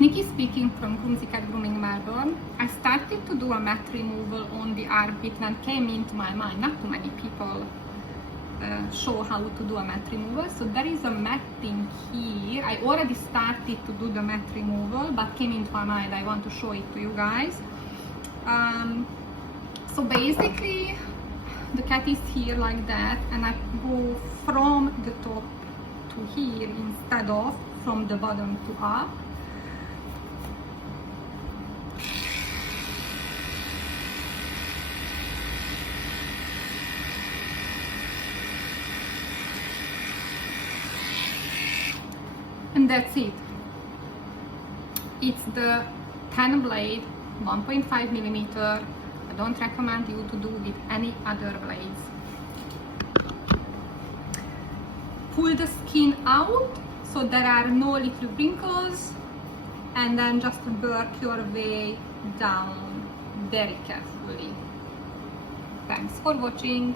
Nikki speaking from Clumsy Cat Grooming Melbourne. I started to do a mat removal on the armpit and came into my mind, not too many people show how to do a mat removal. So there is a matting here. I already started to do the mat removal, but came into my mind I want to show it to you guys. So basically the cat is here like that, and I go from the top to here instead of from the bottom to up. And that's it. It's the 10 blade, 1.5 millimeter. I don't recommend you to do with any other blades. Pull the skin out so there are no little wrinkles, and then just work your way down very carefully. Thanks for watching.